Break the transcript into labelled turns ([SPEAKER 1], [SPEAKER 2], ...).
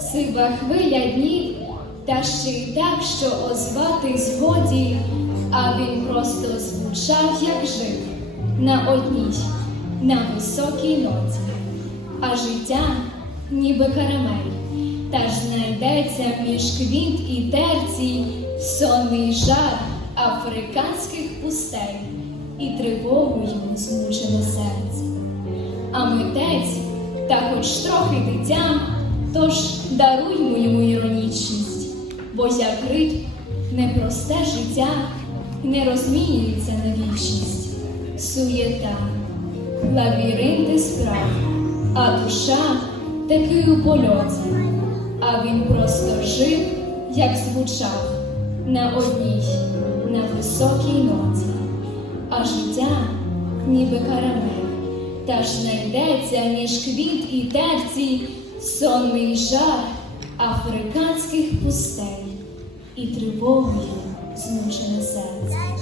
[SPEAKER 1] сива хвиля днів, та ще й так, що озватись годі, а він просто звучав, як жив, на одній, на високій ноті. А життя ніби карамель, та ж знайдеться між квіт і терцій сонний жар африканських пустель і тривогу йому змучене серце. А митець, та хоч трохи дитя, тож даруймо йому іронічність, бо як ритм непросте життя не розмінюється на вічність, суєта, лабіринти справ, а душа таки у польоті, а він просто жив, як звучав на одній, на високій ноті, а життя ніби карамель. Та ж знайдеться між квіт і терці сонний жар африканських пустель і тривогою змучене серце.